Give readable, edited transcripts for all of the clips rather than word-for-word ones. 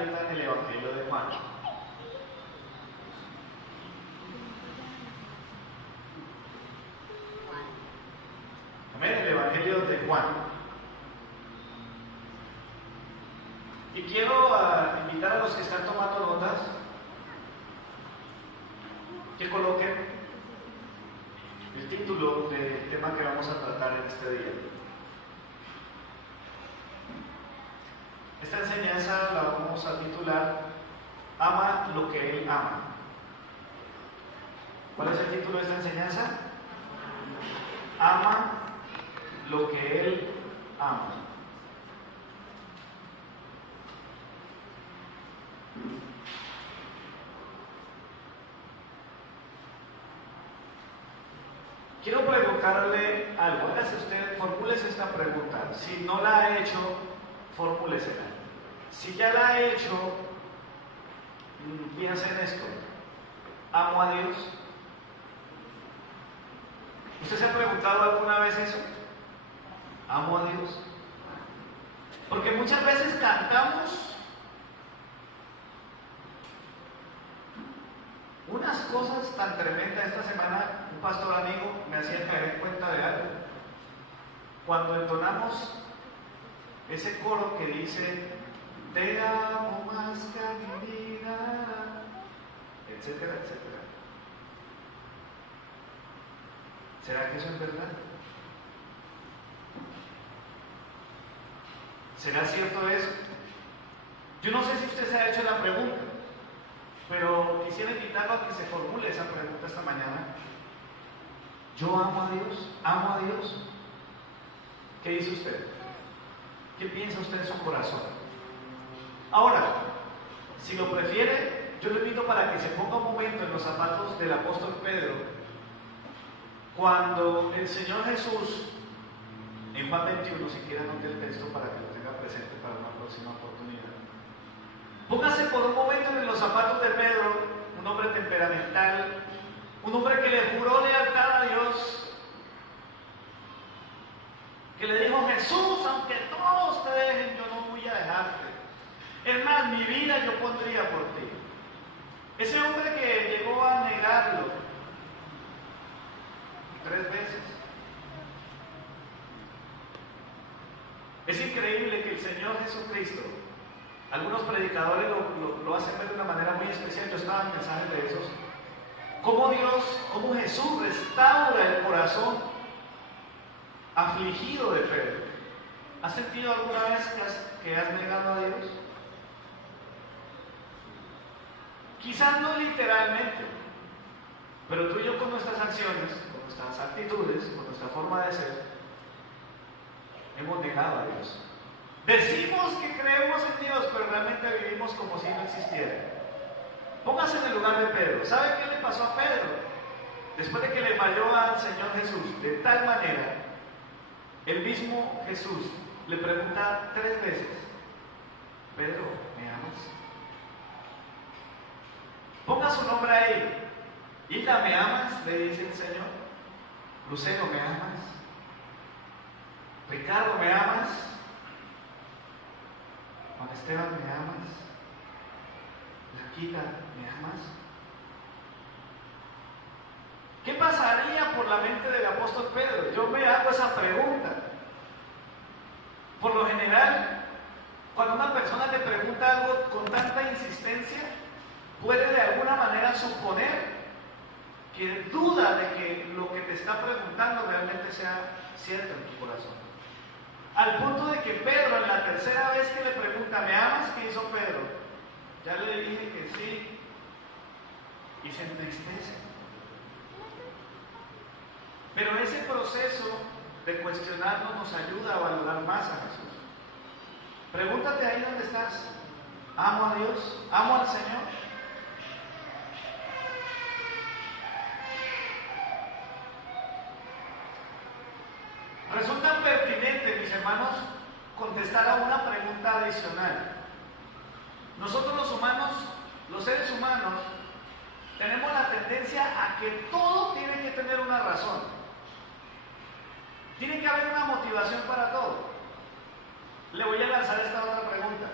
abierta en el Evangelio de Juan. Amén, el Evangelio de Juan. Y quiero invitar a los que están tomando notas que coloquen el título del tema que vamos a tratar en este día. Esta enseñanza la vamos a titular Ama lo que Él ama. ¿Cuál es el título de esta enseñanza? Ama lo que Él ama. Quiero preguntarle algo. Hágase usted, formúlese esta pregunta. Si no la ha hecho, formúlesela. Si ya la ha hecho, piensa en esto. ¿Amo a Dios? ¿Usted se ha preguntado alguna vez eso? ¿Amo a Dios? Porque muchas veces cantamos unas cosas tan tremendas. Esta semana un pastor amigo me hacía caer en cuenta de algo. Cuando entonamos ese coro que dice te amo más que a mi vida, etcétera, etcétera. ¿Será que eso es verdad? ¿Será cierto eso? Yo no sé si usted se ha hecho la pregunta, pero quisiera invitarlo a que se formule esa pregunta esta mañana. ¿Yo amo a Dios? ¿Amo a Dios? ¿Qué dice usted? ¿Qué piensa usted en su corazón? Ahora, si lo prefiere, yo le invito para que se ponga un momento en los zapatos del apóstol Pedro, cuando el Señor Jesús, en Juan 21, si quiere anote el texto para que lo tenga presente para una próxima oportunidad. Póngase por un momento en los zapatos de Pedro, un hombre temperamental, un hombre que le juró lealtad a Dios, que le dijo: Jesús, aunque todos te dejen, yo no voy a dejarte. Es más, mi vida yo pondría por ti. Ese hombre que llegó a negarlo 3 veces. Es increíble que el Señor Jesucristo, algunos predicadores lo hacen ver de una manera muy especial. Yo estaba en mensajes de esos. Cómo Dios, cómo Jesús restaura el corazón afligido de Pedro. ¿Has sentido alguna vez que has negado a Dios? Quizás no literalmente, pero tú y yo, con nuestras acciones, con nuestras actitudes, con nuestra forma de ser, hemos negado a Dios. Decimos que creemos en Dios, pero realmente vivimos como si no existiera. Póngase en el lugar de Pedro. ¿Sabe qué le pasó a Pedro? Después de que le falló al Señor Jesús de tal manera, el mismo Jesús le pregunta 3 veces: Pedro, ¿me amas? Ponga su nombre ahí. Hilda, ¿me amas?, le dice el Señor. Lucero, ¿me amas? Ricardo, ¿me amas? Juan Esteban, ¿me amas? Laquita, ¿me amas? ¿Qué pasaría por la mente del apóstol Pedro? Yo me hago esa pregunta. Por lo general, cuando una persona te pregunta algo con tanta insistencia, puede de alguna manera suponer que duda de que lo que te está preguntando realmente sea cierto en tu corazón. Al punto de que Pedro, en la 3ª vez que le pregunta: ¿me amas?, ¿qué hizo Pedro? Ya le dije que sí, y se entristece. Pero ese proceso de cuestionarnos nos ayuda a valorar más a Jesús. Pregúntate ahí donde estás: ¿amo a Dios? ¿Amo al Señor? Resulta pertinente, mis hermanos, contestar a una pregunta adicional. Nosotros los humanos, los seres humanos, tenemos la tendencia a que todo tiene que tener una razón. Tiene que haber una motivación para todo. Le voy a lanzar esta otra pregunta.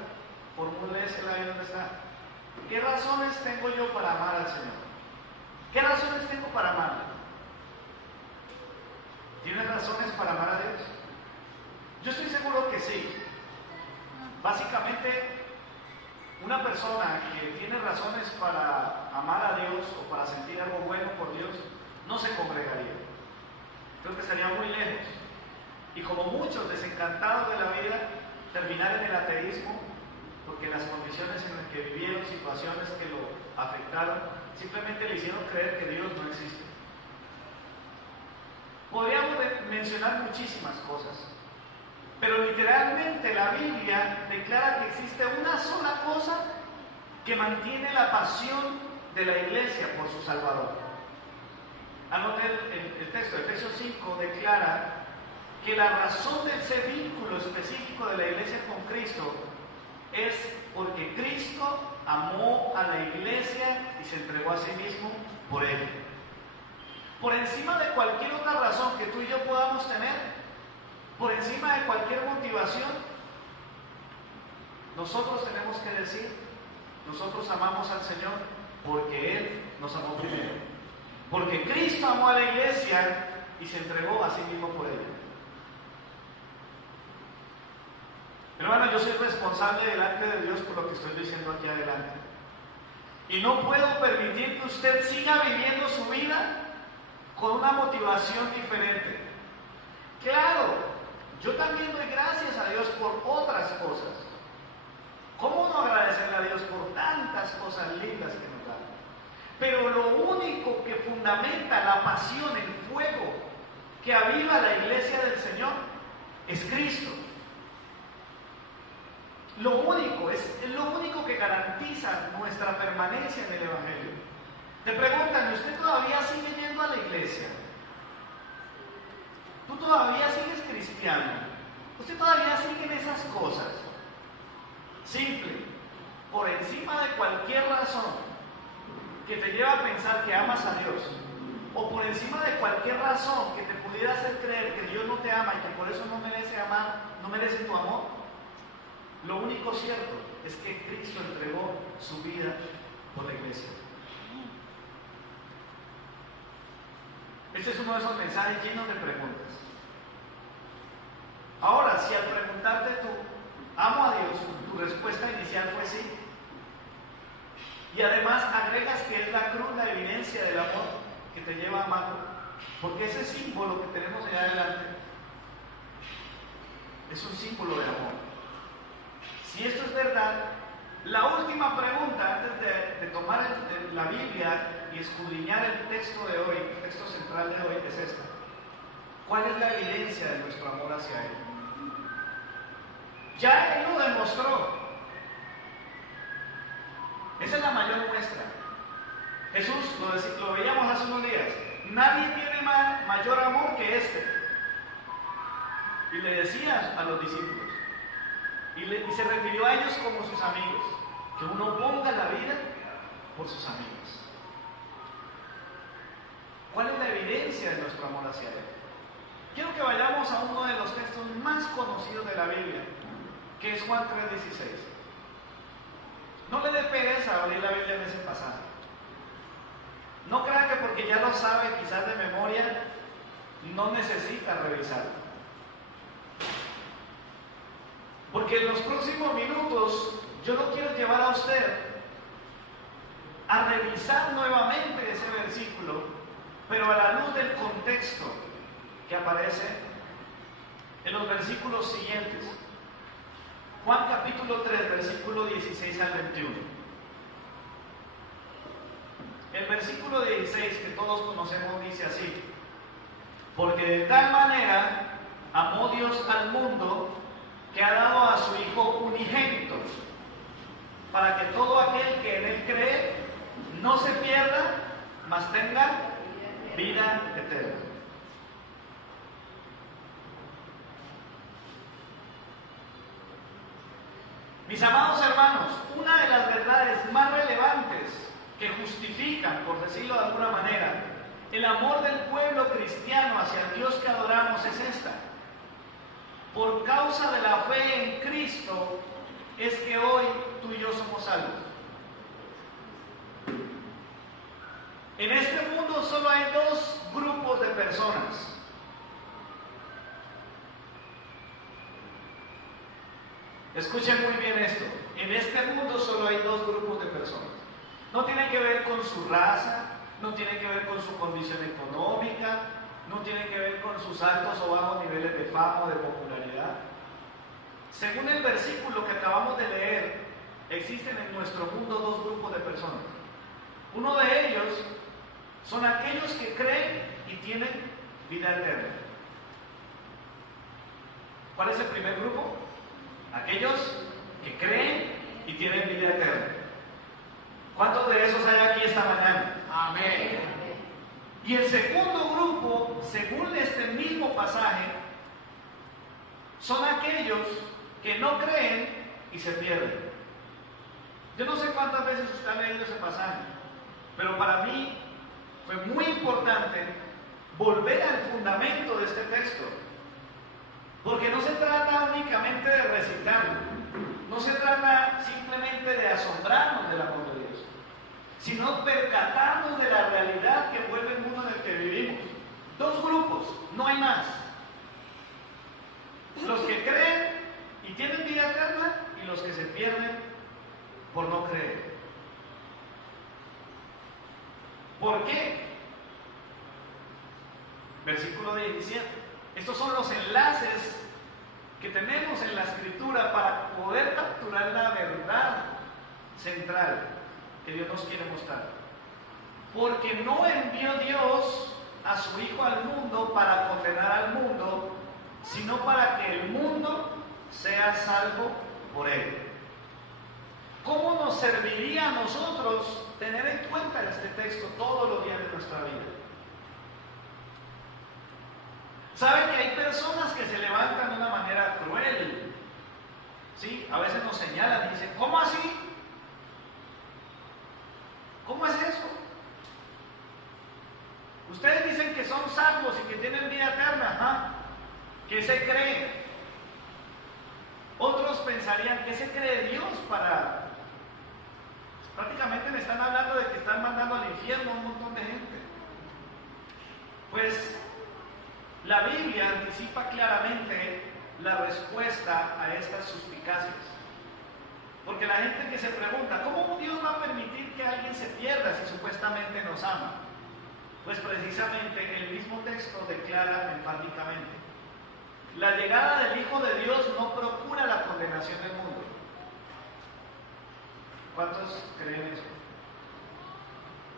Formúlesela ahí donde está. ¿Qué razones tengo yo para amar al Señor? ¿Qué razones tengo para amarle? ¿Tienes razones para amar a Dios? Yo estoy seguro que sí. Básicamente, una persona que tiene razones para amar a Dios o para sentir algo bueno por Dios, no se congregaría. Creo que estaría muy lejos. Y como muchos desencantados de la vida, terminar en el ateísmo, porque las condiciones en las que vivieron, situaciones que lo afectaron, simplemente le hicieron creer que Dios no existe. Podríamos mencionar muchísimas cosas, pero literalmente la Biblia declara que existe una sola cosa que mantiene la pasión de la iglesia por su Salvador. Anote el texto de Efesios 5, declara que la razón de ese vínculo específico de la iglesia con Cristo es porque Cristo amó a la iglesia y se entregó a sí mismo por ella. Por encima de cualquier otra razón que tú y yo podamos tener, por encima de cualquier motivación, nosotros tenemos que decir, nosotros amamos al Señor porque Él nos amó primero. Porque Cristo amó a la iglesia y se entregó a sí mismo por ella. Hermano, yo soy responsable delante de Dios por lo que estoy diciendo aquí adelante. Y no puedo permitir que usted siga viviendo su vida con una motivación diferente. Claro, yo también doy gracias a Dios por otras cosas. ¿Cómo no agradecerle a Dios por tantas cosas lindas que nos da? Pero lo único que fundamenta la pasión, el fuego que aviva la iglesia del Señor es Cristo. Es lo único que garantiza nuestra permanencia en el Evangelio. Te preguntan, ¿usted todavía sigue yendo a la iglesia? ¿Tú todavía sigues cristiano? ¿Usted todavía sigue en esas cosas? Simple, por encima de cualquier razón que te lleve a pensar que amas a Dios, o por encima de cualquier razón que te pudiera hacer creer que Dios no te ama y que por eso no merece tu amor, lo único cierto es que Cristo entregó su vida por la iglesia. Este es uno de esos mensajes llenos de preguntas. Ahora, si al preguntarte tú, amo a Dios, tu respuesta inicial fue sí, y además agregas que es la cruz la evidencia del amor que te lleva a amarlo, porque ese símbolo que tenemos allá adelante es un símbolo de amor. Si esto es verdad, la última pregunta antes de tomar la Biblia y escudriñar el texto de hoy, el texto central de hoy, es esta: ¿cuál es la evidencia de nuestro amor hacia Él? Ya Él lo demostró. Esa es la mayor muestra. Jesús, lo veíamos hace unos días, nadie tiene mayor amor que este. Y le decía a los discípulos, y se refirió a ellos como sus amigos, que uno ponga la vida por sus amigos. ¿Cuál es la evidencia de nuestro amor hacia Él? Quiero que vayamos a uno de los textos más conocidos de la Biblia, que es Juan 3:16. No le dé pereza abrir la Biblia en ese pasaje. No crea que porque ya lo sabe, quizás de memoria, no necesita revisarlo. Porque en los próximos minutos yo lo quiero llevar a usted a revisar nuevamente ese versículo, pero a la luz del contexto que aparece en los versículos siguientes. Juan capítulo 3, versículo 16 al 21. El versículo 16 que todos conocemos dice así: porque de tal manera amó Dios al mundo que ha dado a su Hijo unigénito, para que todo aquel que en Él cree no se pierda, mas tenga vida eterna. Mis amados hermanos, una de las verdades más relevantes que justifican, por decirlo de alguna manera, el amor del pueblo cristiano hacia el Dios que adoramos es esta: por causa de la fe en Cristo, es que hoy tú y yo somos salvos. En este mundo solo hay dos grupos de personas. Escuchen muy bien esto. En este mundo solo hay dos grupos de personas. No tiene que ver con su raza, no tiene que ver con su condición económica, no tiene que ver con sus altos o bajos niveles de fama o de popularidad. Según el versículo que acabamos de leer, existen en nuestro mundo dos grupos de personas. Uno de ellos son aquellos que creen y tienen vida eterna. ¿Cuál es el primer grupo? Aquellos que creen y tienen vida eterna. ¿Cuántos de esos hay aquí esta mañana? Amén. Y el segundo grupo, según este mismo pasaje, son aquellos que no creen y se pierden. Yo no sé cuántas veces usted ha leído ese pasaje, pero para mí fue muy importante volver al fundamento de este texto. Porque no se trata únicamente de recitarlo, no se trata simplemente de asombrarnos del amor de Dios, sino percatarnos de la realidad que envuelve el mundo en el que vivimos. Dos grupos, no hay más. Los que creen y tienen vida eterna y los que se pierden por no creer. ¿Por qué? Versículo 17. Estos son los enlaces que tenemos en la Escritura para poder capturar la verdad central que Dios nos quiere mostrar. Porque no envió Dios a su Hijo al mundo para condenar al mundo, sino para que el mundo sea salvo por él. ¿Cómo nos serviría a nosotros tener en cuenta este texto todos los días de nuestra vida? ¿Saben que hay personas que se levantan de una manera cruel? ¿Sí? A veces nos señalan y dicen, ¿cómo así? ¿Cómo es eso? Ustedes dicen que son salvos y que tienen vida eterna, ¿ah? ¿Qué se creen? Otros pensarían, ¿qué se cree Dios para...? Prácticamente me están hablando de que están mandando al infierno a un montón de gente. Pues la Biblia anticipa claramente la respuesta a estas suspicacias. Porque la gente que se pregunta, ¿cómo Dios va a permitir que alguien se pierda si supuestamente nos ama? Pues precisamente el mismo texto declara enfáticamente: la llegada del Hijo de Dios no procura la condenación del mundo. ¿Cuántos creen eso?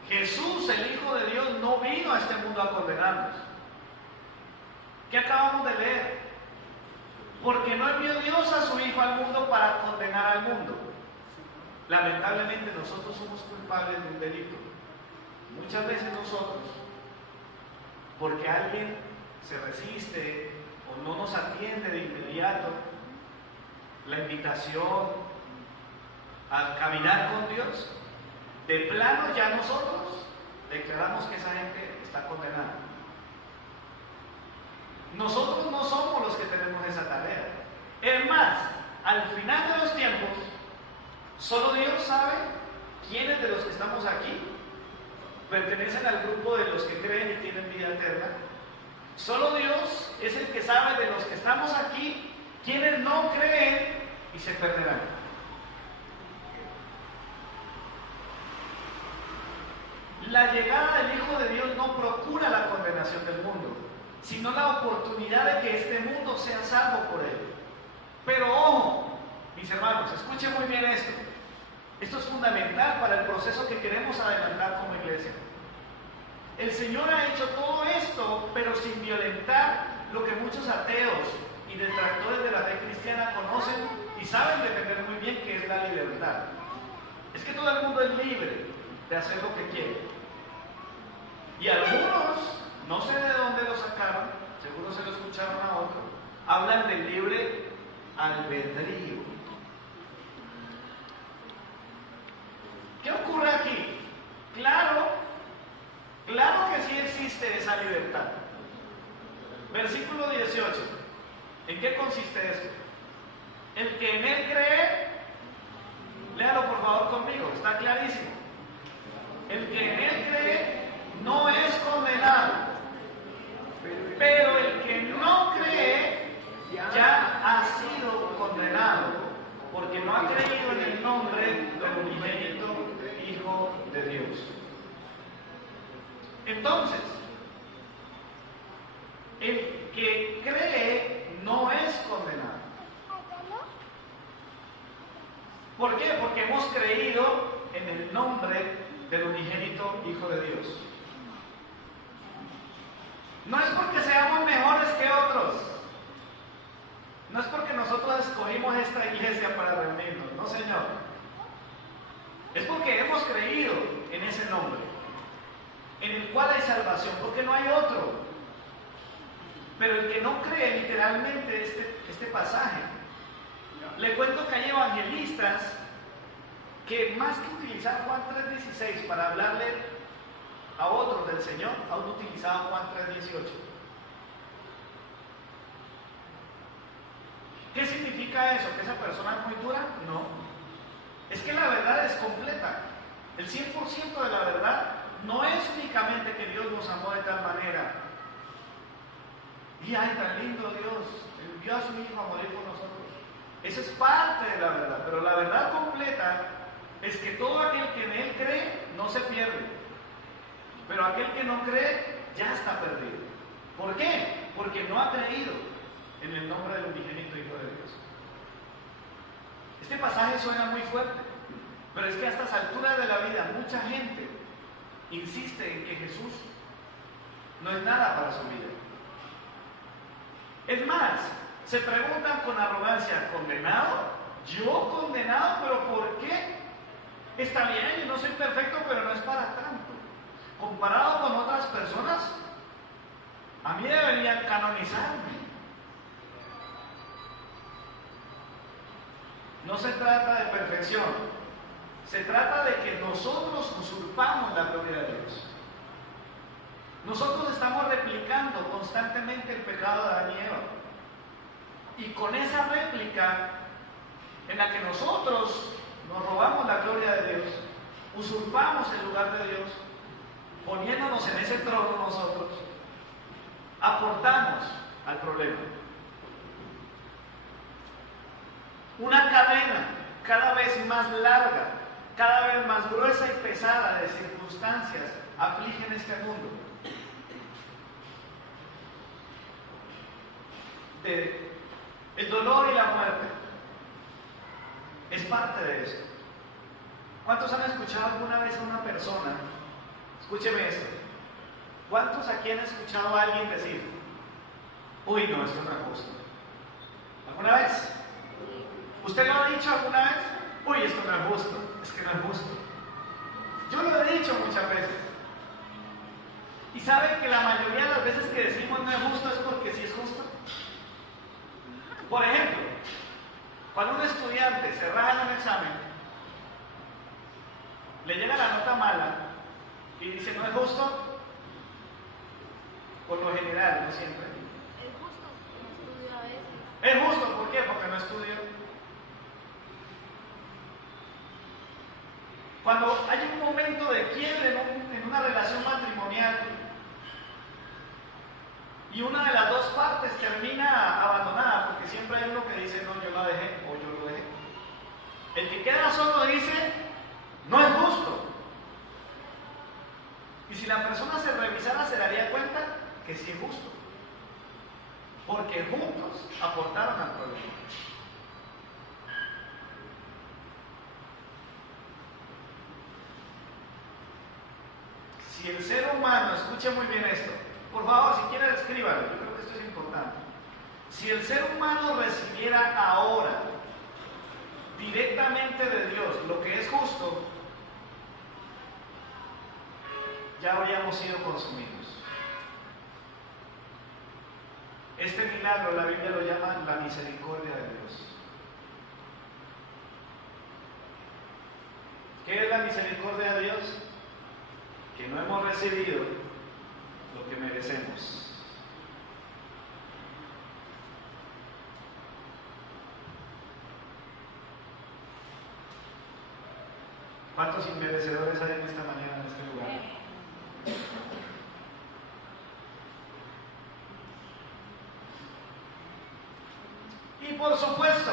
Jesús, el Hijo de Dios, no vino a este mundo a condenarnos. ¿Qué acabamos de leer? Porque no envió Dios a su Hijo al mundo para condenar al mundo. Lamentablemente nosotros somos culpables de un delito. Muchas veces nosotros, porque alguien se resiste o no nos atiende de inmediato la invitación a caminar con Dios, de plano ya nosotros declaramos que esa gente está condenada. Nosotros no somos los que tenemos esa tarea. Es más, al final de los tiempos, solo Dios sabe quiénes de los que estamos aquí pertenecen al grupo de los que creen y tienen vida eterna. Solo Dios es el que sabe de los que estamos aquí quiénes no creen y se perderán. La llegada del Hijo de Dios no procura la condenación del mundo, sino la oportunidad de que este mundo sea salvo por él. Pero ojo, mis hermanos, escuchen muy bien esto. Esto es fundamental para el proceso que queremos adelantar como iglesia. El Señor ha hecho todo esto, pero sin violentar lo que muchos ateos y detractores de la fe cristiana conocen y saben defender muy bien, que es la libertad. Es que todo el mundo es libre de hacer lo que quiere. Y algunos, no sé de dónde lo sacaron, seguro se lo escucharon a otro, hablan del libre albedrío. ¿Qué ocurre aquí? Claro que sí existe esa libertad. Versículo 18. ¿En qué consiste esto? El que en él cree Léalo por favor conmigo, está clarísimo. El que en él cree no es condenado, pero el que no cree ya ha sido condenado, porque no ha creído en el nombre del unigénito Hijo de Dios. Entonces, el que cree no es condenado. ¿Por qué? Porque hemos creído en el nombre del unigénito Hijo de Dios. No es porque seamos mejores que otros. No es porque nosotros escogimos esta iglesia para reunirnos. No, Señor. Es porque hemos creído en ese nombre, en el cual hay salvación, porque no hay otro. Pero el que no cree literalmente este pasaje, le cuento que hay evangelistas que más que utilizar Juan 3:16 para hablarle a otros del Señor, aún utilizaba Juan 3:18. ¿Qué significa eso? ¿Que esa persona es muy dura? No. Es que la verdad es completa. El 100% de la verdad no es únicamente que Dios nos amó de tal manera. Y ay, tan lindo Dios, envió a su Hijo a morir por nosotros. Eso es parte de la verdad, pero la verdad completa es que todo aquel que en Él cree no se pierde, pero aquel que no cree ya está perdido. ¿Por qué? Porque no ha creído en el nombre del unigénito Hijo de Dios. Este pasaje suena muy fuerte, pero es que a estas alturas de la vida mucha gente insiste en que Jesús no es nada para su vida. Es más, se preguntan con arrogancia, ¿condenado? ¿Yo condenado? ¿Pero por qué? Está bien, yo no soy perfecto, pero no es para tanto. Comparado con otras personas, a mí deberían canonizarme. No se trata de perfección, se trata de que nosotros usurpamos la gloria de Dios. Nosotros estamos replicando constantemente el pecado de Adán y Eva. Y con esa réplica en la que nosotros nos robamos la gloria de Dios, usurpamos el lugar de Dios, poniéndonos en ese trono nosotros, aportamos al problema. Una cadena cada vez más larga, cada vez más gruesa y pesada de circunstancias afligen este mundo. El dolor y la muerte es parte de eso. ¿Cuántos han escuchado alguna vez a una persona? Escúcheme esto. ¿Cuántos aquí han escuchado a alguien decir, uy, no, esto no es justo? ¿Alguna vez? ¿Usted lo ha dicho alguna vez? Uy, esto no es justo, es que no es justo. Yo lo he dicho muchas veces. Y sabe que la mayoría de las veces que decimos no es justo es porque sí es justo. Por ejemplo, cuando un estudiante se raja en un examen, le llega la nota mala y dice no es justo, por lo general, no siempre. Es justo, no estudio a veces. Es justo, ¿por qué? Porque no estudio. Cuando hay un momento de quiebre en una relación matrimonial y una de las dos partes termina abandonada, porque siempre hay uno que dice, no, yo la dejé o yo lo dejé. El que queda solo dice, no es justo. Y si la persona se revisara, se daría cuenta que sí es justo. Porque juntos aportaron al problema. Si el ser humano, escuche muy bien esto, por favor, si quiere escríbalo, yo creo que esto es importante. Si el ser humano recibiera ahora directamente de Dios lo que es justo, ya habríamos sido consumidos. Este milagro la Biblia lo llama la misericordia de Dios. ¿Qué es la misericordia de Dios? Que no hemos recibido lo que merecemos. ¿Cuántos inmerecedores hay en esta mañana en este lugar? Y por supuesto,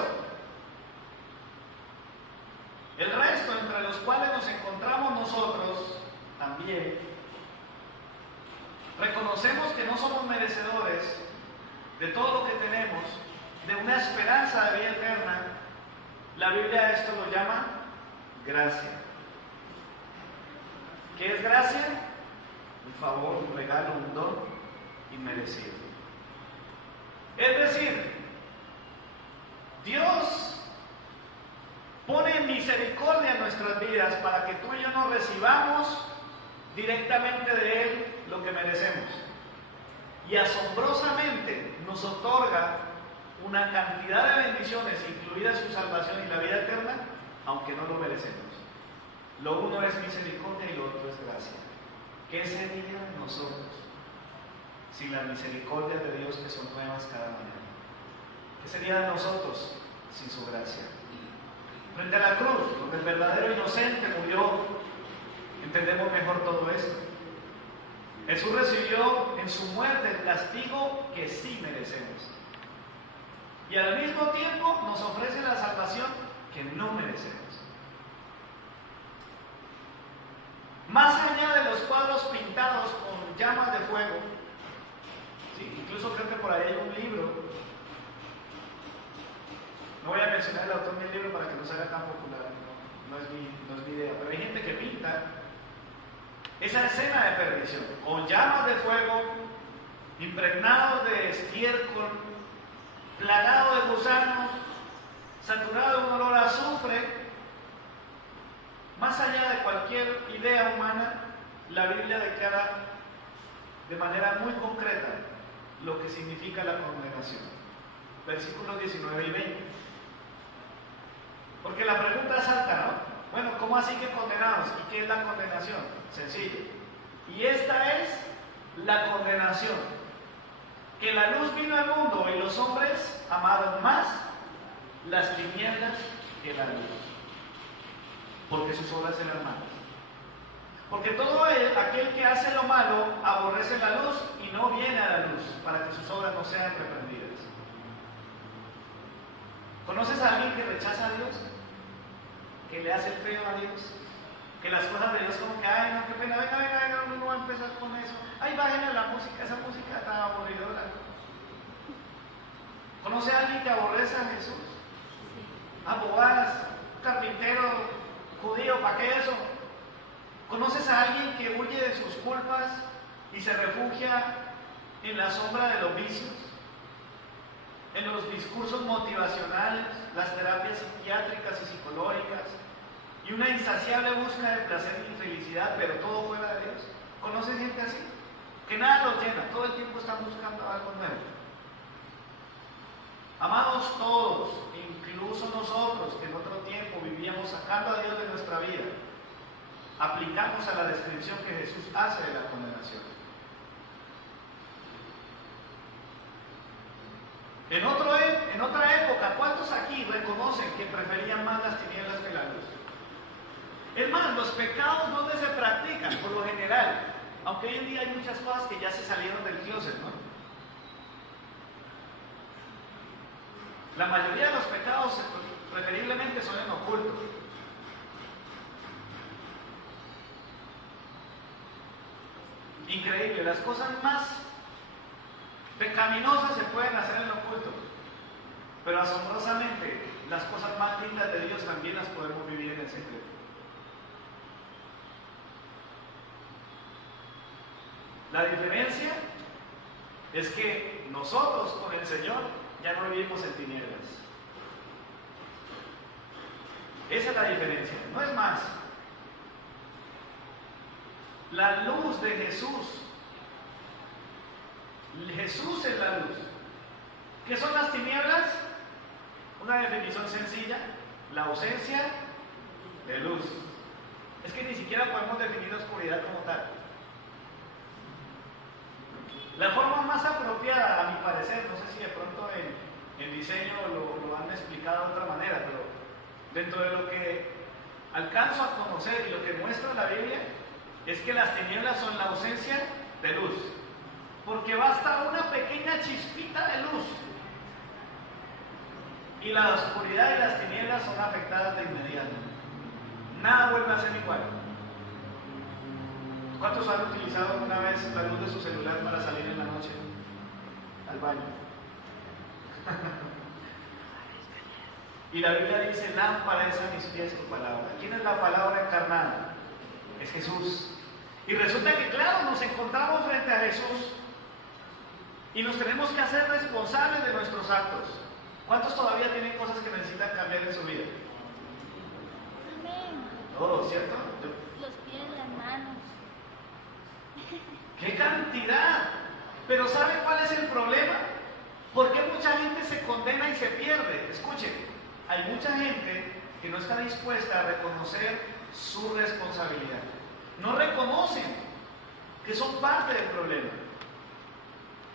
el resto, entre los cuales nos encontramos nosotros, también reconocemos que no somos merecedores de todo lo que tenemos, de una esperanza de vida eterna. La Biblia esto lo llama gracia. ¿Qué es gracia? Un favor, un regalo, un don inmerecido. Es decir, Dios pone misericordia en nuestras vidas para que tú y yo no recibamos directamente de Él lo que merecemos. Y asombrosamente nos otorga una cantidad de bendiciones, incluida su salvación y la vida eterna, aunque no lo merecemos. Lo uno es misericordia y lo otro es gracia. ¿Qué sería de nosotros sin la misericordia de Dios que son nuevas cada mañana? ¿Qué sería de nosotros sin su gracia? Frente a la cruz, donde el verdadero inocente murió, entendemos mejor todo esto. Jesús recibió en su muerte el castigo que sí merecemos. Y al mismo tiempo nos ofrece la salvación que no merecemos. Más allá de los cuadros pintados con llamas de fuego, ¿sí? Incluso creo que por ahí hay un libro, no voy a mencionar el autor del libro para que no sea tan popular, no es mi idea, pero hay gente que pinta esa escena de perdición, con llamas de fuego, impregnados de estiércol, plagado de gusanos, saturado de un olor a azufre. Más allá de cualquier idea humana, la Biblia declara de manera muy concreta lo que significa la condenación. Versículos 19 y 20. Porque la pregunta salta, ¿no? Bueno, ¿cómo así que condenados? ¿Y qué es la condenación? Sencillo. Y esta es la condenación: que la luz vino al mundo y los hombres amaron más las tinieblas que la luz, porque sus obras eran malas. Porque todo aquel que hace lo malo aborrece la luz y no viene a la luz, para que sus obras no sean reprendidas. ¿Conoces a alguien que rechaza a Dios? ¿Que le hace el feo a Dios? Que las cosas de Dios como que, ay, no, qué pena, venga, uno no va a empezar con eso. Ay, bájenle la música, esa música está aburridora. ¿Conoce a alguien que aborrece a Jesús? A Boaz, un carpintero judío, ¿para qué eso? ¿Conoces a alguien que huye de sus culpas y se refugia en la sombra de los vicios? En los discursos motivacionales, las terapias psiquiátricas y psicológicas, y una insaciable búsqueda de placer y felicidad, pero todo fuera de Dios. ¿Conoces gente así? Que nada los llena, todo el tiempo están buscando algo nuevo. Amados todos, incluso nosotros que en otro tiempo vivíamos sacando a Dios de nuestra vida, aplicamos a la descripción que Jesús hace de la condenación. En otra época, ¿cuántos aquí reconocen que preferían más las tinieblas que la luz? Es más, los pecados ¿dónde se practican? Por lo general, aunque hoy en día hay muchas cosas que ya se salieron del closet, ¿no? La mayoría de los pecados preferiblemente son en oculto. Increíble, las cosas más pecaminosas se pueden hacer en oculto, pero asombrosamente las cosas más lindas de Dios también las podemos vivir en el secreto. La diferencia es que nosotros con el Señor ya no vivimos en tinieblas. Esa es la diferencia, no es más. La luz de Jesús es la luz. ¿Qué son las tinieblas? Una definición sencilla: la ausencia de luz. Es que ni siquiera podemos definir la oscuridad como tal. La forma más apropiada, a mi parecer, no sé si de pronto en diseño lo han explicado de otra manera, pero dentro de lo que alcanzo a conocer y lo que muestra la Biblia es que las tinieblas son la ausencia de luz. Porque basta una pequeña chispita de luz y la oscuridad y las tinieblas son afectadas de inmediato. Nada vuelve a ser igual. ¿Cuántos han utilizado alguna vez la luz de su celular para salir en la noche al baño? Y la Biblia dice: lámpara es a mis pies tu palabra. ¿Quién es la palabra encarnada? Es Jesús. Y resulta que, claro, nos encontramos frente a Jesús y nos tenemos que hacer responsables de nuestros actos. ¿Cuántos todavía tienen cosas que necesitan cambiar en su vida? Amén. Todos, ¿cierto? Los pies, las manos. ¡Qué cantidad! Pero ¿sabe cuál es el problema? ¿Por qué mucha gente se condena y se pierde? Escuchen, hay mucha gente que no está dispuesta a reconocer su responsabilidad. No reconocen que son parte del problema.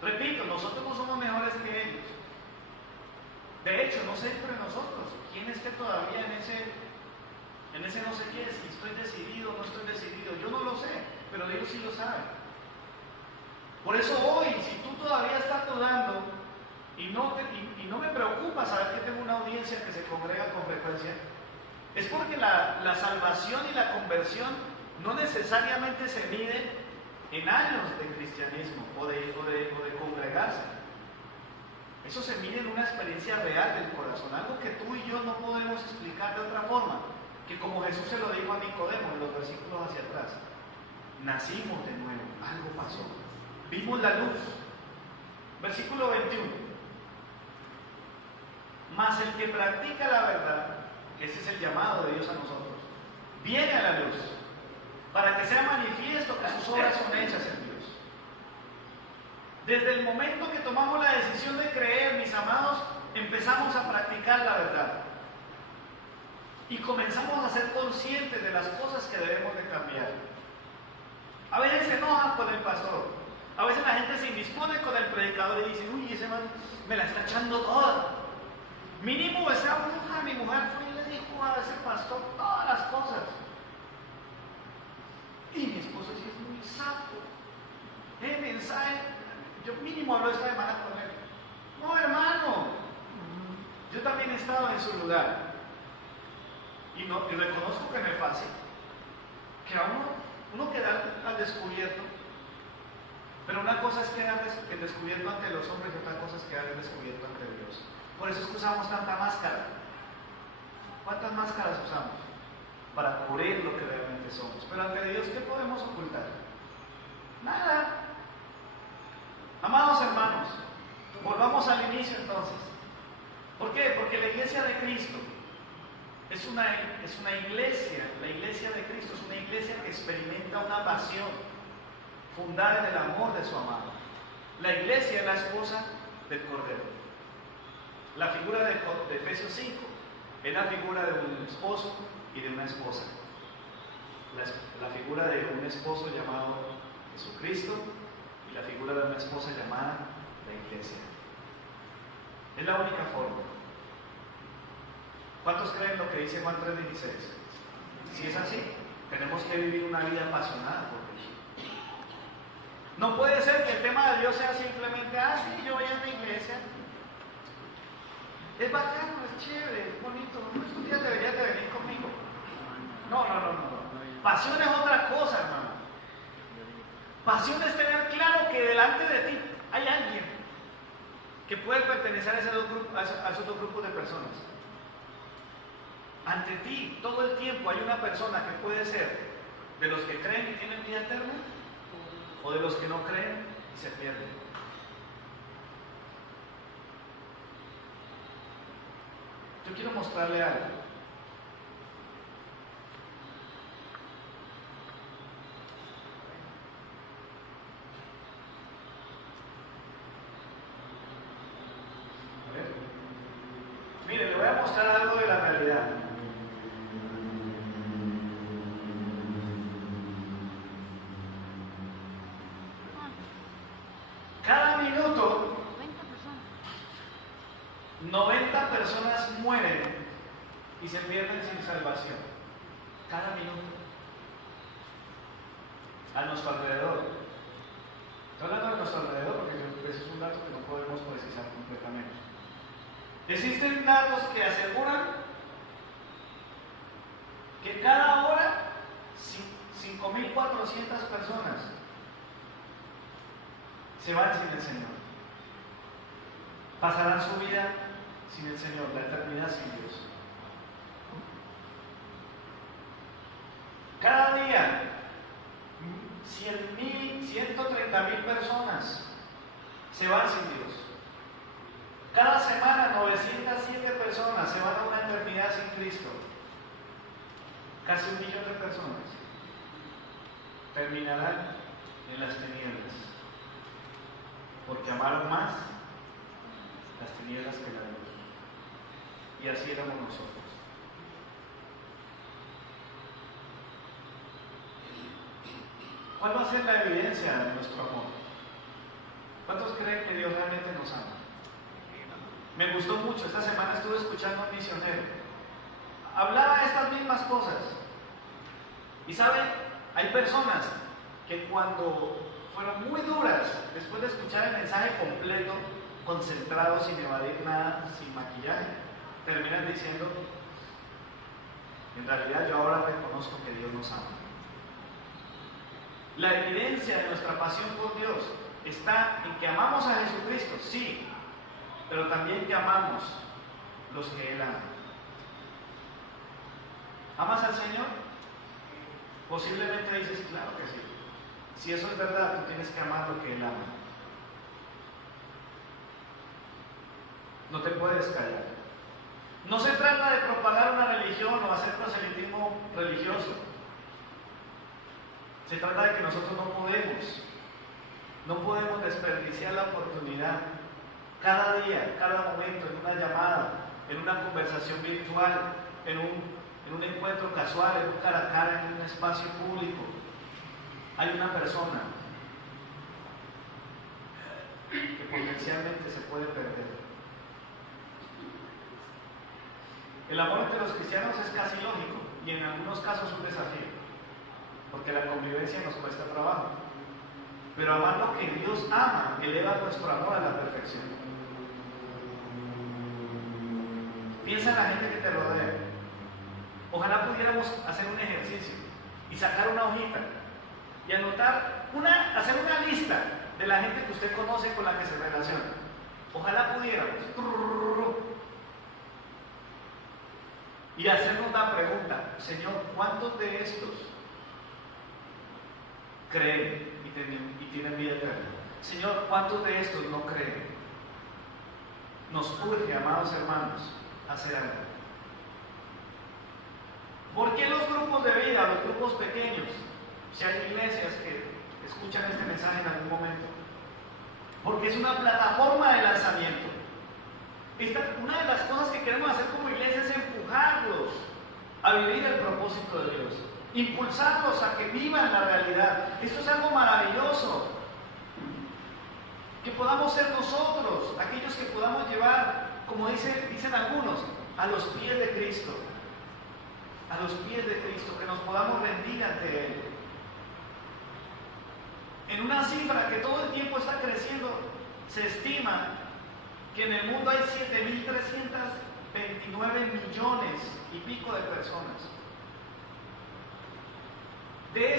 Repito, nosotros no somos mejores que ellos. De hecho, no sé entre nosotros quién esté todavía en ese no sé qué, si estoy decidido o no estoy decidido. Yo no lo sé, pero Dios sí lo sabe. Por eso hoy, si tú todavía estás dudando y no me preocupa saber que tengo una audiencia que se congrega con frecuencia, es porque la salvación y la conversión no necesariamente se mide en años de cristianismo o de congregarse. Eso se mide en una experiencia real del corazón, algo que tú y yo no podemos explicar de otra forma, que como Jesús se lo dijo a Nicodemo en los versículos hacia atrás: nacimos de nuevo, algo pasó, vimos la luz. Versículo 21: mas el que practica la verdad, ese es el llamado de Dios a nosotros, viene a la luz, para que sea manifiesto que sus obras son hechas en Dios. Desde el momento que tomamos la decisión de creer, mis amados, empezamos a practicar la verdad. Y comenzamos a ser conscientes de las cosas que debemos de cambiar. A veces se enojan con el pastor. A veces la gente se indispone con el predicador y dice: uy, ese man me la está echando toda. Mínimo esa bruja, mi mujer fue y le dijo a ese pastor todas las cosas. Y mi esposo sí es muy sapo. Mensaje, yo mínimo hablo esta semana con él. No, hermano, yo también he estado en su lugar. Y reconozco que no es fácil. Que a uno queda al descubierto. Pero una cosa es quedar el descubierto ante los hombres y otra cosa es quedar el descubierto ante Dios. Por eso es que usamos tanta máscara. ¿Cuántas máscaras usamos? Para cubrir lo que realmente somos. Pero ante Dios, ¿qué podemos ocultar? Nada. Amados hermanos, volvamos al inicio entonces. ¿Por qué? Porque la iglesia de Cristo es una iglesia, la iglesia de Cristo es una iglesia que experimenta una pasión fundada en el amor de su amado. La iglesia es la esposa del Cordero. La figura de Efesios 5 es la figura de un esposo y de una esposa. La figura de un esposo llamado Jesucristo y la figura de una esposa llamada la iglesia. Es la única forma. ¿Cuántos creen lo que dice Juan 3:16? Si es así, tenemos que vivir una vida apasionada por Dios. No puede ser que el tema de Dios sea simplemente: sí, yo voy a la iglesia. Es bacano, es chévere, es bonito. Estos días deberías de venir conmigo. No. Pasión es otra cosa, hermano. Pasión es tener claro que delante de ti hay alguien que puede pertenecer a esos dos grupos de personas. Ante ti, todo el tiempo hay una persona que puede ser de los que creen y tienen vida eterna, o de los que no creen y se pierden. Yo quiero mostrarle algo. A ver. Mire, le voy a mostrar algo de la realidad. Cada minuto 90 personas mueren y se pierden sin salvación. Cada minuto. A nuestro alrededor. Estoy hablando de nuestro alrededor porque ese es un dato que no podemos precisar completamente. Existen datos que aseguran que cada hora 5.400 personas se van sin el Señor. Pasarán su vida sin el Señor, la eternidad sin Dios. Cada día 130.000 personas se van sin Dios. Cada semana 907 personas se van a una eternidad sin Cristo. Casi 1 millón de personas terminarán en las tinieblas porque amaron más las tinieblas que la luz. Y así éramos nosotros. ¿Cuál va a ser la evidencia de nuestro amor? ¿Cuántos creen que Dios realmente nos ama? Me gustó mucho, esta semana estuve escuchando a un misionero. Hablaba estas mismas cosas. Y saben, hay personas que cuando fueron muy duras, después de escuchar el mensaje completo, concentrados, sin evadir nada, sin maquillaje, terminan diciendo, en realidad yo ahora reconozco que Dios nos ama. La evidencia de nuestra pasión por Dios está en que amamos a Jesucristo, sí, pero también que amamos los que Él ama. ¿Amas al Señor? Posiblemente dices, claro que sí. Si eso es verdad, tú tienes que amar lo que Él ama. No te puedes callar. No se trata de propagar una religión o hacer proselitismo religioso. Se trata de que nosotros no podemos desperdiciar la oportunidad. Cada día, cada momento, en una llamada, en una conversación virtual, en un encuentro casual, en un cara a cara, en un espacio público, hay una persona que potencialmente se puede perder. El amor entre los cristianos es casi lógico y en algunos casos un desafío, porque la convivencia nos cuesta trabajo. Pero amar lo que Dios ama eleva nuestro amor a la perfección. Piensa en la gente que te rodea. Ojalá pudiéramos hacer un ejercicio y sacar una hojita y anotar hacer una lista de la gente que usted conoce con la que se relaciona. Ojalá pudiéramos. Y hacernos la pregunta, Señor, ¿cuántos de estos creen y tienen vida eterna? Señor, ¿cuántos de estos no creen? Nos urge, amados hermanos, hacer algo. ¿Por qué los grupos de vida, los grupos pequeños? Si hay iglesias que escuchan este mensaje en algún momento, porque es una plataforma de lanzamiento. Una de las cosas que queremos hacer como iglesia es empujarlos a vivir el propósito de Dios, impulsarlos a que vivan la realidad. Esto es algo maravilloso, que podamos ser nosotros aquellos que podamos llevar, como dicen algunos, a los pies de Cristo, a los pies de Cristo, que nos podamos rendir ante Él. En una cifra que todo el tiempo está creciendo, se estima que en el mundo hay 7.329 millones y pico de personas. De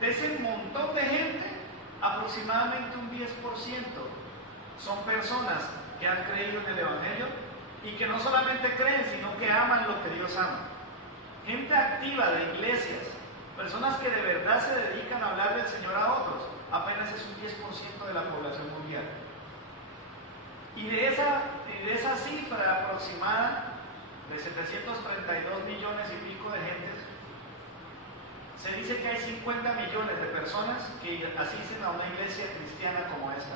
ese montón de gente, aproximadamente un 10% son personas que han creído en el Evangelio y que no solamente creen, sino que aman lo que Dios ama. Gente activa de iglesias, personas que de verdad se dedican a hablar del Señor a otros, apenas es un 10% de la población mundial. Y de esa cifra aproximada de 732 millones y pico de gentes, se dice que hay 50 millones de personas que asisten a una iglesia cristiana como esta,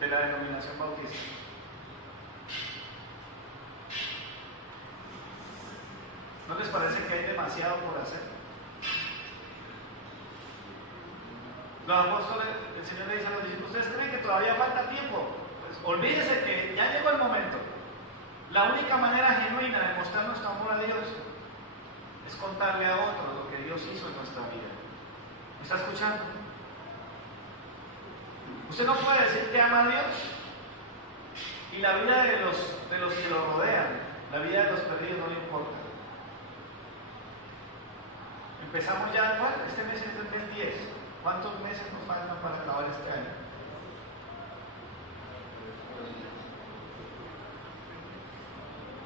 de la denominación bautista. ¿No les parece que hay demasiado por hacer? Los apóstoles, el Señor le dice a los discípulos, ¿ustedes creen que todavía falta tiempo? Pues olvídese que ya llegó el momento. La única manera genuina de mostrar nuestro amor a Dios es contarle a otros lo que Dios hizo en nuestra vida. ¿Me está escuchando? Usted no puede decir que ama a Dios y la vida de los que lo rodean, la vida de los perdidos no le importa. Empezamos ya, ¿cuál? Este mes es el mes 10. ¿Cuántos meses nos faltan para acabar este año?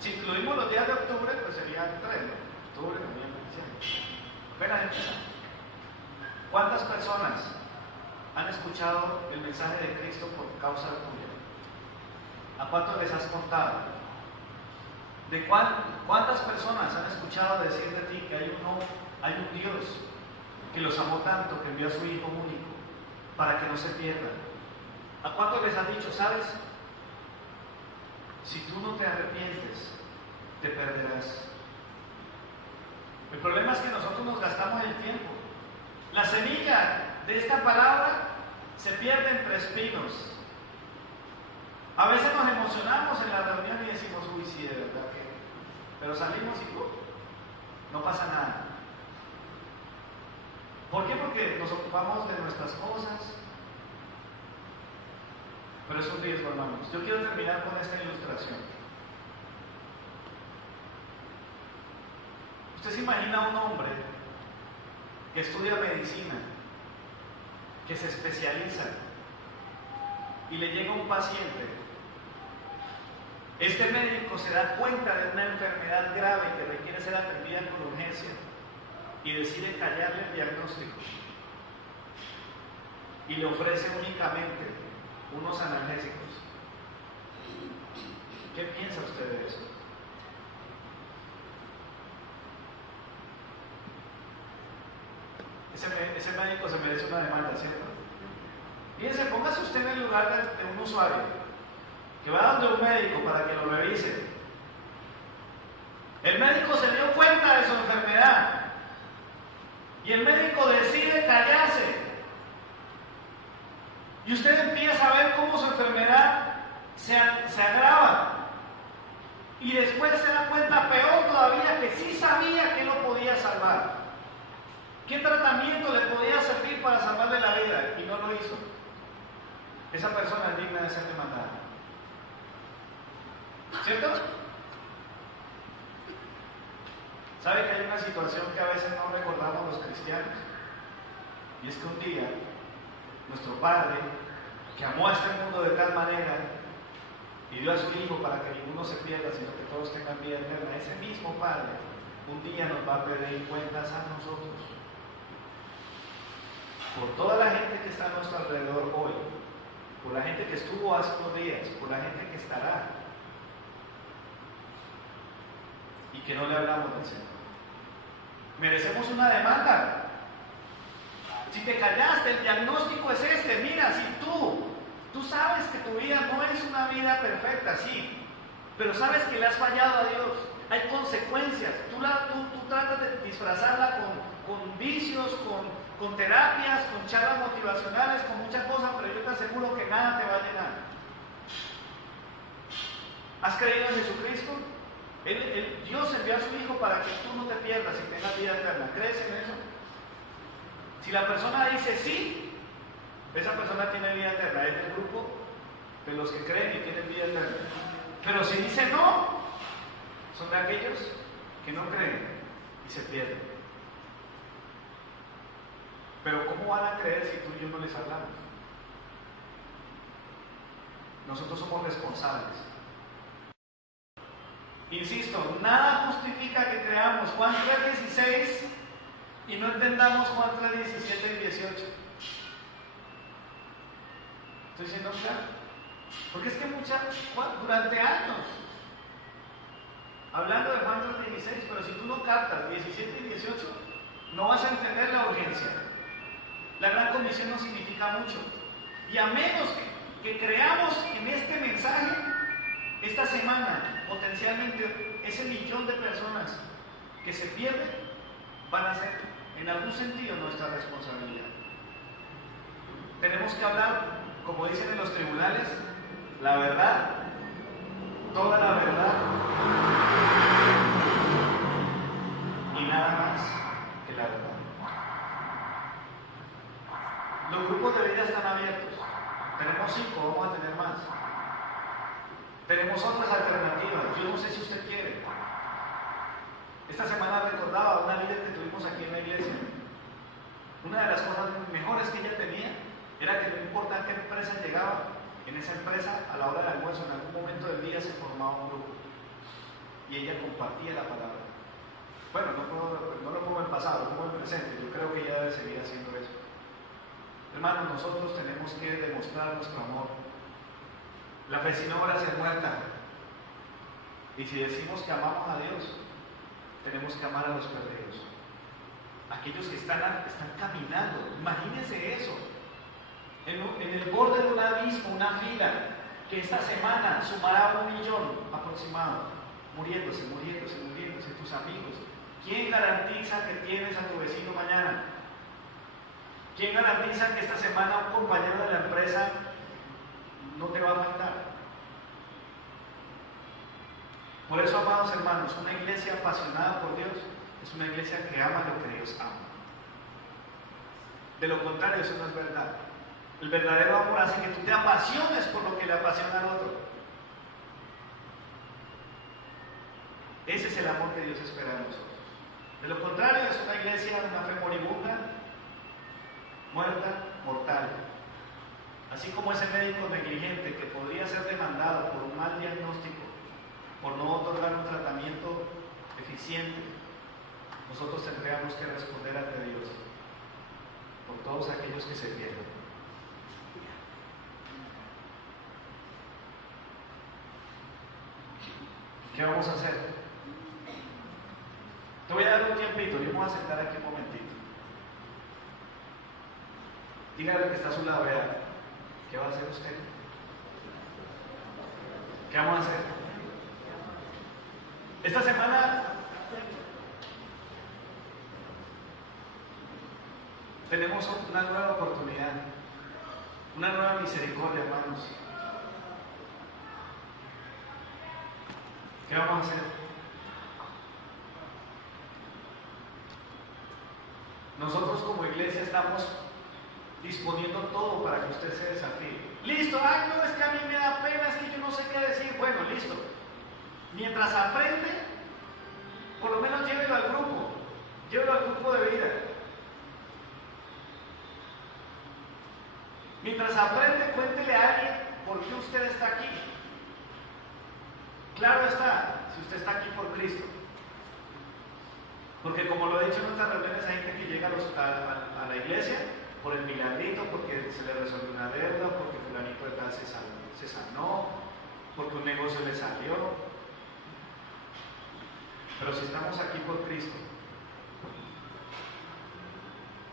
Si incluimos los días de octubre, pues serían 3, ¿no? Octubre, noviembre, diciembre. Apenas empezamos. ¿Cuántas personas han escuchado el mensaje de Cristo por causa tuya? ¿A cuántos les has contado? ¿Cuántas personas han escuchado decir de ti que hay un Dios que los amó tanto que envió a su Hijo único para que no se pierdan? ¿A cuántos les has dicho, sabes? Si tú no te arrepientes, te perderás. El problema es que nosotros nos gastamos el tiempo. La semilla de esta palabra se pierde entre espinos. A veces nos emocionamos en la reunión y decimos, uy, sí, de verdad que... Pero salimos y no pasa nada. ¿Por qué? Porque nos ocupamos de nuestras cosas. Pero es un riesgo, hermanos. Yo quiero terminar con esta ilustración. Usted se imagina a un hombre que estudia medicina, que se especializa y le llega un paciente. Este médico se da cuenta de una enfermedad grave que requiere ser atendida con urgencia y decide callarle el diagnóstico y le ofrece únicamente unos analgésicos. ¿Qué piensa usted de eso? Ese médico se merece una demanda, ¿cierto? Fíjense, póngase usted en el lugar de un usuario que va donde un médico para que lo revise. El médico se dio cuenta de su enfermedad y el médico decide callarse. Y usted empieza a ver cómo su enfermedad se agrava. Y después se da cuenta, peor todavía, que sí sabía que lo podía salvar. ¿Qué tratamiento le podía servir para salvarle la vida? Y no lo hizo. Esa persona es digna de ser demandada. ¿Cierto? ¿Sabe que hay una situación que a veces no recordamos los cristianos? Y es que un día, nuestro Padre, que amó a este mundo de tal manera y dio a su Hijo para que ninguno se pierda, sino que todos tengan vida eterna, ese mismo Padre un día nos va a pedir cuentas a nosotros por toda la gente que está a nuestro alrededor hoy, por la gente que estuvo hace unos días, por la gente que estará y que no le hablamos del Señor. Merecemos una demanda. Si te callaste, el diagnóstico es este. Mira, si tú sabes que tu vida no es una vida perfecta, sí, pero sabes que le has fallado a Dios, hay consecuencias. Tú tratas de disfrazarla con vicios, con terapias, con charlas motivacionales, con muchas cosas, pero yo te aseguro que nada te va a llenar. ¿Has creído en Jesucristo? Dios envió a su Hijo para que tú no te pierdas y tengas vida eterna. ¿Crees en eso? Si la persona dice sí, esa persona tiene vida eterna. Es del grupo de los que creen y tienen vida eterna. Pero si dice no, son de aquellos que no creen y se pierden. Pero ¿cómo van a creer si tú y yo no les hablamos? Nosotros somos responsables. Insisto, nada justifica que creamos Juan 3:16 y no entendamos Juan 3:17 y 18. ¿Estoy siendo claro? Porque es que durante años, hablando de Juan 3:16, pero si tú no captas 17 y 18, no vas a entender la urgencia. La gran comisión no significa mucho. Y a menos que creamos en este mensaje, esta semana, potencialmente, ese millón de personas que se pierden van a ser, en algún sentido, nuestra responsabilidad. Tenemos que hablar, como dicen en los tribunales, la verdad, toda la verdad y nada nada más que la verdad. Los grupos de vida están abiertos. Tenemos 5, vamos a tener más. Tenemos otras alternativas. Yo no sé si usted quiere. Esta semana recordaba a una líder que tuvimos aquí en la iglesia. Una de las cosas mejores que ella tenía era que no importa a qué empresa llegaba, en esa empresa a la hora del almuerzo, en algún momento del día se formaba un grupo y ella compartía la palabra. Bueno, no lo pongo en pasado, lo pongo en presente. Yo creo que ella debe seguir haciendo eso. Hermanos, nosotros tenemos que demostrar nuestro amor. La fe sin obras es muerta. Y si decimos que amamos a Dios, tenemos que amar a los perdidos. Aquellos que están caminando. Imagínense eso. En el borde de un abismo, una fila, que esta semana sumará 1 millón aproximado. Muriéndose, tus amigos. ¿Quién garantiza que tienes a tu vecino mañana? ¿Quién garantiza que esta semana un compañero de la empresa no te va a faltar? Por eso, amados hermanos, una iglesia apasionada por Dios es una iglesia que ama lo que Dios ama. De lo contrario, eso no es verdad. El verdadero amor hace que tú te apasiones por lo que le apasiona al otro. Ese es el amor que Dios espera de nosotros. De lo contrario, es una iglesia de una fe moribunda, muerta, mortal. Así como ese médico negligente que podría ser demandado por un mal diagnóstico, por no otorgar un tratamiento eficiente, nosotros tendríamos que responder ante Dios por todos aquellos que se pierden. ¿Qué vamos a hacer? Te voy a dar un tiempito, yo me voy a sentar aquí un momentito. Dígale que está a su lado, vea, ¿qué va a hacer usted? ¿Qué vamos a hacer? Esta semana tenemos una nueva oportunidad, una nueva misericordia, hermanos. ¿Qué vamos a hacer? Nosotros como iglesia estamos disponiendo todo para que usted se desafíe. Listo, ay no, es que a mí me da pena, es que yo no sé qué decir. Bueno, listo. Mientras aprende, por lo menos llévelo al grupo de vida. Mientras aprende, cuéntele a alguien por qué usted está aquí. Claro está, si usted está aquí por Cristo. Porque como lo he dicho en otras reuniones, hay gente que llega a la iglesia por el milagrito, porque se le resolvió una deuda, porque fulanito de tal se sanó, porque un negocio le salió. Pero si estamos aquí por Cristo,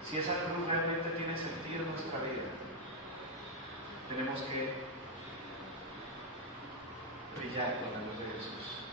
si esa cruz realmente tiene sentido en nuestra vida, tenemos que brillar con la luz de Jesús.